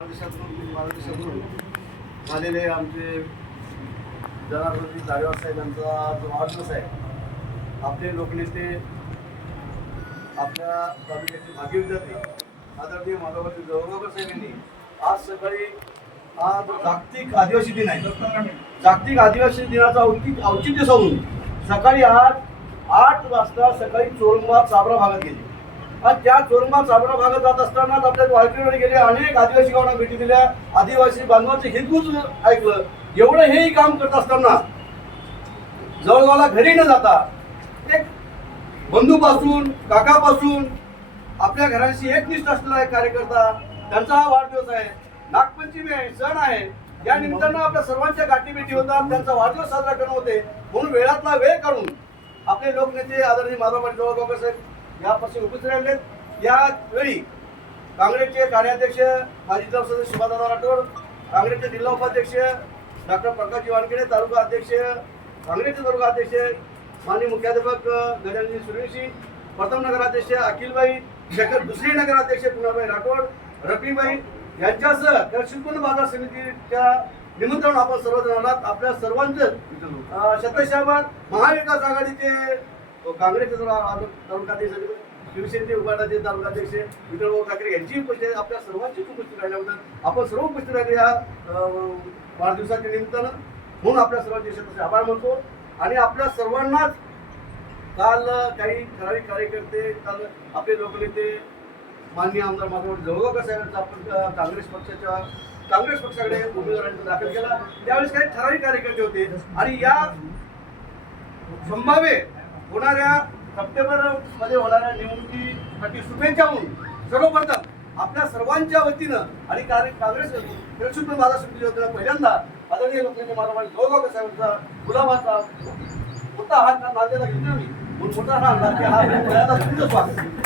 मार्गदर्शनातून झालेले आमचे जनार्दनजी जाडेवार साहेब यांचा जो वाढदिवस आहे आपले लोकनेते आपल्या तालुक्याचे भागी विद्यार्थी आदरणीय माधवराजी जवळगावकर साहेब यांनी आज सकाळी आज जागतिक आदिवासी दिन आहे जागतिक आदिवासी दिनाचा औचित्य औचित्य साधून सकाळी आठ आठ वाजता सकाळी चोरंबा चाबरा भागात गेले. आणि त्या चोरमा चाबरा भागात जात असतानाच आपल्या वाळकीवर गेले अनेक आदिवासी गावांना भेटी दिल्या. आदिवासी बांधवाचे हिंदूच ऐकलं. एवढं हेही काम करत असताना जवळगावला घरी न जाता एक बंधूपासून काकापासून आपल्या घराशी एकनिष्ठ असलेला एक कार्यकर्ता त्यांचा हा वाढदिवस आहे. नागपंचमी आहे सण आहे. या निमित्तानं आपल्या सर्वांच्या गाठीभेटी होतात त्यांचा वाढदिवस साजरा करणं होते. म्हणून वेळातला वेळ काढून आपले लोकनेते आदरणीय माधवराव जवळगावकर साहेब यापासून उपस्थित राहिले यावेळी काँग्रेसचे कार्याध्यक्ष माजी जिल्हा सदस्य सुभादादा राठोड काँग्रेसचे जिल्हा उपाध्यक्ष डॉक्टर प्रकाश वानखेडे तालुका अध्यक्ष काँग्रेसचे तालुका अध्यक्ष माननीय मुख्याध्यापक गजानजी सुरेशी प्रथम नगराध्यक्ष अखिलबाई शेखर दुसरे नगराध्यक्ष पुनाबाई राठोड रफीबाई यांच्यासह कृषीपूर्ण बाजार समितीच्या निमंत्रण आपण सर्वजण आलात. आपल्या सर्वांचं शतशाबाद महाविकास आघाडीचे काँग्रेसचे जरा तालुकाध्यक्ष शिवसेनेचे उभाटाचे तालुकाध्यक्ष विठ्ठलभाऊ ठाकरे यांची उपस्थिती आपल्या सर्वांची उपस्थित राहिल्याबद्दल आपण सर्व उपस्थित राहिले या वाढदिवसाच्या निमित्तानं. म्हणून आपल्या सर्वांचे शतशे आभार मानतो. आणि आपल्या सर्वांनाच काल काही ठराविक कार्यकर्ते काल आपले लोकनेते माननीय आमदार माधव जवळ साहेबांचा आपण काँग्रेस पक्षाच्या काँग्रेस पक्षाकडे उमेदवारांचा दाखल केला. त्यावेळेस काही ठराविक कार्यकर्ते होते. आणि या संभाव्य होणाऱ्या सप्टेंबरमध्ये होणाऱ्या निवडणुकीसाठी शुभेच्छा म्हणून सर्वप्रथम आपल्या सर्वांच्या वतीनं आणि कार्य- काँग्रेस सुद्धा माझा समितीच्या वतीनं पहिल्यांदा आदरणीय लोकनेते माधव जवळगावकर साहेबांचा गुलाबाचा मोठा हात नांदेला घेतला मी. मोठा हा नांदे हा पहिल्यांदा तुमचं स्वागत.